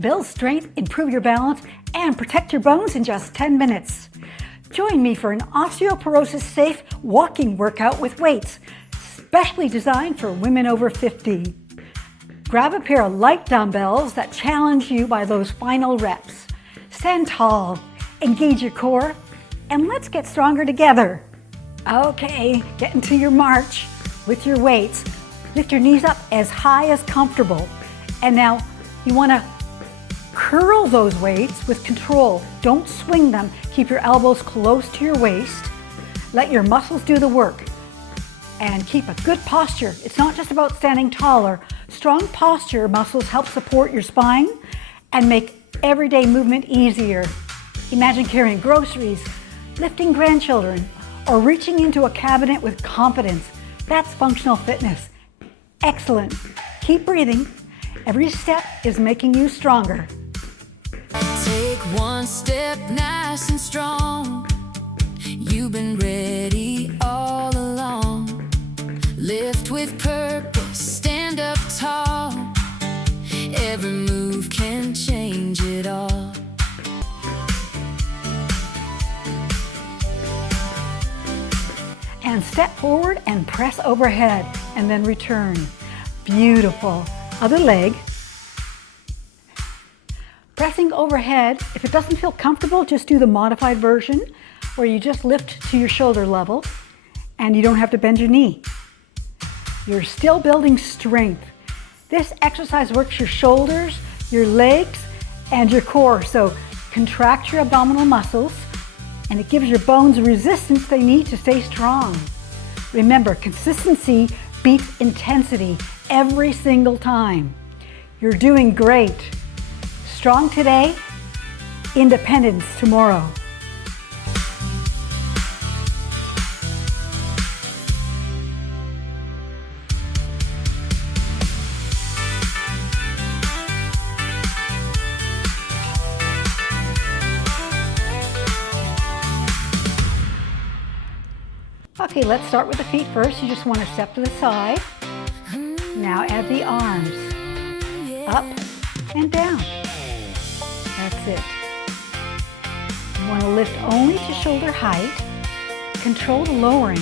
Build strength, improve your balance, and protect your bones in just 10 minutes. Join me for an osteoporosis-safe walking workout with weights, specially designed for women over 50. Grab a pair of light dumbbells that challenge you by those final reps. Stand tall, engage your core, and let's get stronger together. Okay, get into your march with your weights. Lift your knees up as high as comfortable. And now you want to curl those weights with control. Don't swing them. Keep your elbows close to your waist. Let your muscles do the work. And keep a good posture. It's not just about standing taller. Strong posture muscles help support your spine and make everyday movement easier. Imagine carrying groceries, lifting grandchildren, or reaching into a cabinet with confidence. That's functional fitness. Excellent. Keep breathing. Every step is making you stronger. Take one step nice and strong. You've been ready all along. Lift with purpose, stand up tall. Every move can change it all. And step forward and press overhead, and then return. Beautiful. Other leg. Pressing overhead, if it doesn't feel comfortable, just do the modified version where you just lift to your shoulder level and you don't have to bend your knee. You're still building strength. This exercise works your shoulders, your legs, and your core. So contract your abdominal muscles, and it gives your bones the resistance they need to stay strong. Remember, consistency beats intensity every single time. You're doing great. Strong today, independence tomorrow. Okay, let's start with the feet first. You just want to step to the side. Now add the arms. Up and down. That's it. You want to lift only to shoulder height. Control the lowering.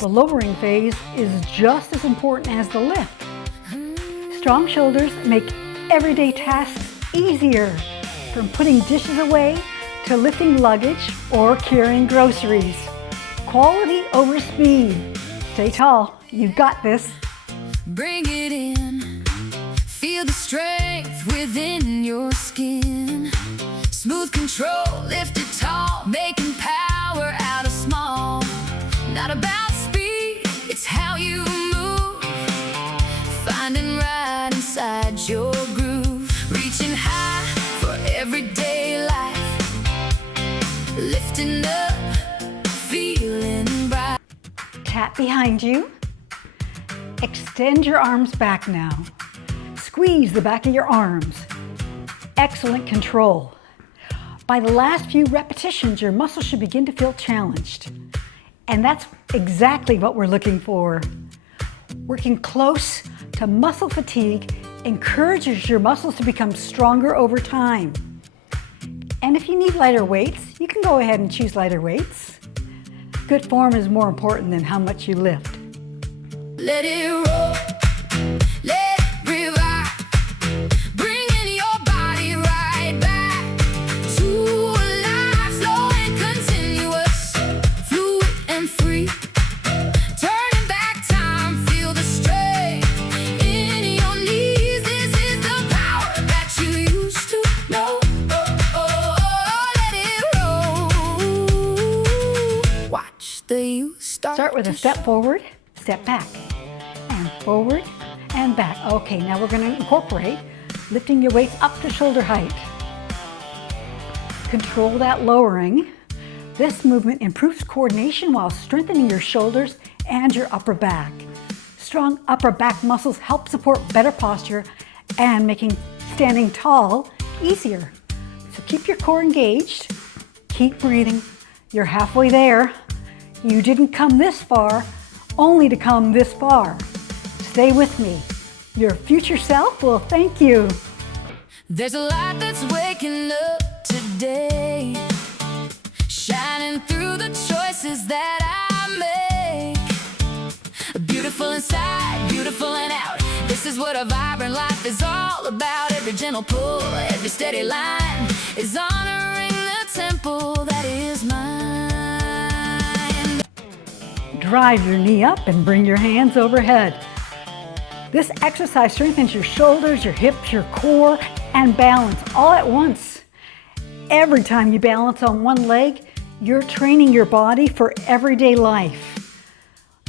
The lowering phase is just as important as the lift. Strong shoulders make everyday tasks easier, from putting dishes away to lifting luggage or carrying groceries. Quality over speed. Stay tall. You got this. Bring it in. Feel the strength within your skin. Smooth control, lift it tall, making power out of small. Not about speed, it's how you move. Finding right inside your groove. Reaching high for everyday life. Lifting up, feeling bright. Tap behind you. Extend your arms back now. Squeeze the back of your arms. Excellent control. By the last few repetitions, your muscles should begin to feel challenged. And that's exactly what we're looking for. Working close to muscle fatigue encourages your muscles to become stronger over time. And if you need lighter weights, you can go ahead and choose lighter weights. Good form is more important than how much you lift. Let it roll, let it revive, bringing your body right back to life, slow and continuous, fluid and free. Turning back time, feel the strength in your knees. This is the power that you used to know. Let it roll. Watch the you Start with a step forward, step back, and forward and back. Okay, now we're going to incorporate lifting your weights up to shoulder height. Control that lowering. This movement improves coordination while strengthening your shoulders and your upper back. Strong upper back muscles help support better posture and making standing tall easier. So keep your core engaged, keep breathing. You're halfway there. You didn't come this far only to come this far. Stay with me. Your future self will thank you. There's a light that's waking up today, shining through the choices that I make. Beautiful inside, beautiful and out. This is what a vibrant life is all about. Every gentle pull, every steady line is honoring the temple that is mine. Drive your knee up and bring your hands overhead. This exercise strengthens your shoulders, your hips, your core, and balance all at once. Every time you balance on one leg, you're training your body for everyday life.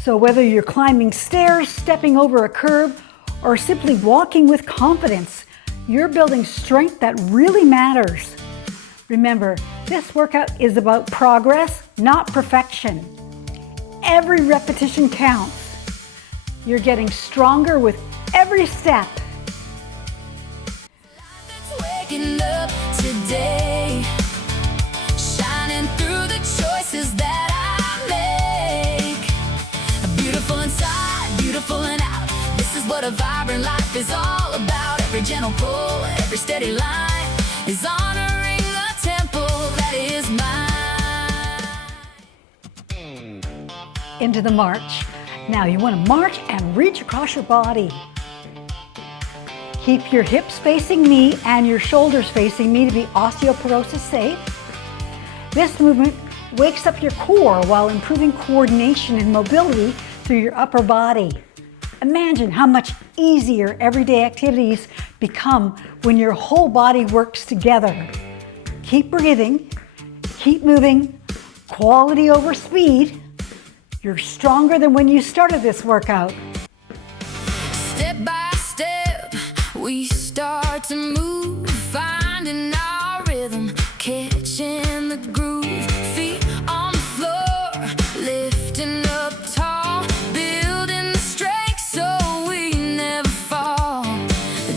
So whether you're climbing stairs, stepping over a curb, or simply walking with confidence, you're building strength that really matters. Remember, this workout is about progress, not perfection. Every repetition counts. You're getting stronger with every step. It's waking up today, shining through the choices that I make. Beautiful inside, beautiful and out. This is what a vibrant life is all about. Every gentle pull, every steady line is honoring the temple that is mine. Into the march. Now you want to march and reach across your body. Keep your hips facing me and your shoulders facing me to be osteoporosis-safe. This movement wakes up your core while improving coordination and mobility through your upper body. Imagine how much easier everyday activities become when your whole body works together. Keep breathing, keep moving, quality over speed. You're stronger than when you started this workout. Step by step, we start to move, finding our rhythm, catching the groove. Feet on the floor, lifting up tall, building the strength so we never fall.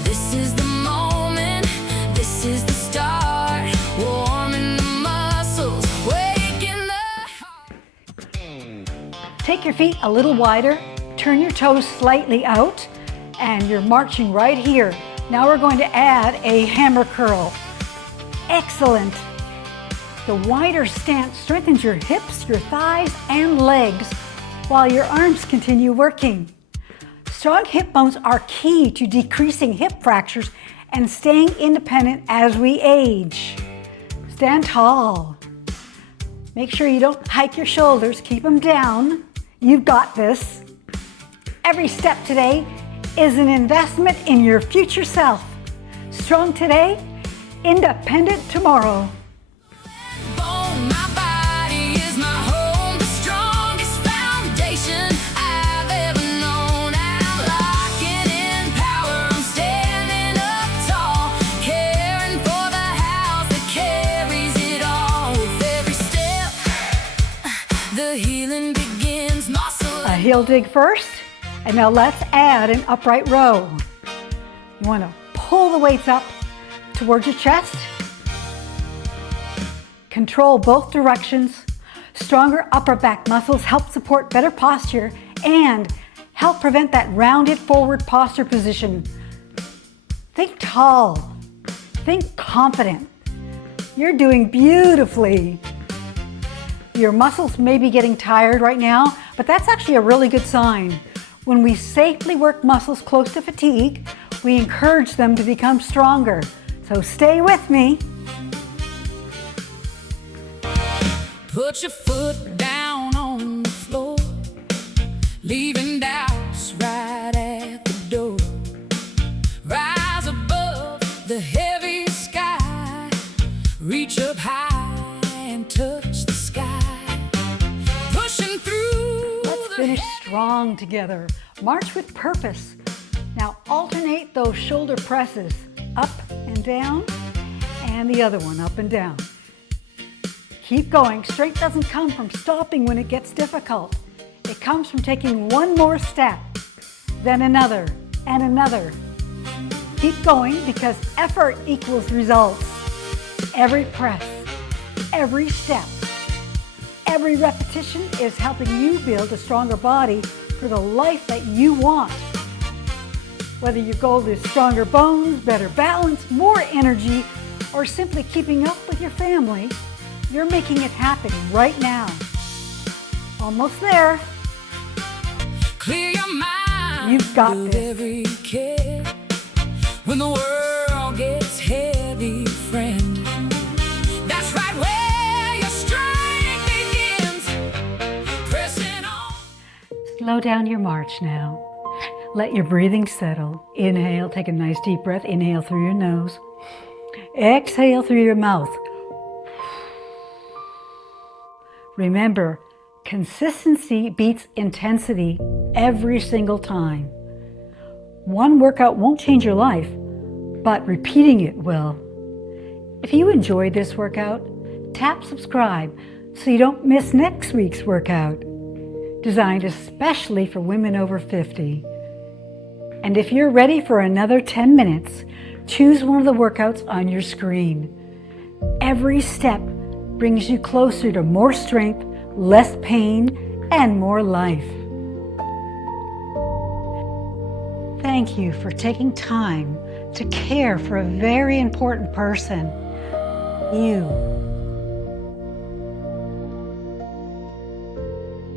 This is the moment, this is the start, warming the muscles, waking the heart. Take your feet a little wider, turn your toes slightly out, and you're marching right here. Now we're going to add a hammer curl. Excellent. The wider stance strengthens your hips, your thighs, and legs while your arms continue working. Strong hip bones are key to decreasing hip fractures and staying independent as we age. Stand tall. Make sure you don't hike your shoulders, keep them down. You've got this. Every step today is an investment in your future self. Strong today, independent tomorrow. My body is my home, the strongest foundation I've ever known. I'm locking in power, I'm standing up tall, caring for the house that carries it all. With every step, the healing begins. Muscle A heel dig first, and now let's add an upright row. You want to pull the weights up towards your chest. Control both directions. Stronger upper back muscles help support better posture and help prevent that rounded forward posture position. Think tall. Think confident. You're doing beautifully. Your muscles may be getting tired right now, but that's actually a really good sign. When we safely work muscles close to fatigue, we encourage them to become stronger. So stay with me. Put your foot down on the floor, leaving doubts right at the door. Rise above the heavy sky, reach up high and touch the sky. Pushing through. Let's finish strong together. March with purpose. Now alternate those shoulder presses, up and down, and the other one, up and down. Keep going. Strength doesn't come from stopping when it gets difficult. It comes from taking one more step, then another, and another. Keep going because effort equals results. Every press, every step, every repetition is helping you build a stronger body for the life that you want. Whether your goal is stronger bones, better balance, more energy, or simply keeping up with your family, you're making it happen right now. Almost there. Clear your mind. You've got Build this. every care. When the world gets heavy, friend, that's right where your strength begins. Pressing on. Slow down your march now. Let your breathing settle. Inhale, take a nice deep breath. Inhale through your nose. Exhale through your mouth. Remember, consistency beats intensity every single time. One workout won't change your life, but repeating it will. If you enjoyed this workout, tap subscribe so you don't miss next week's workout, designed especially for women over 50. And if you're ready for another 10 minutes, choose one of the workouts on your screen. Every step brings you closer to more strength, less pain, and more life. Thank you for taking time to care for a very important person, you.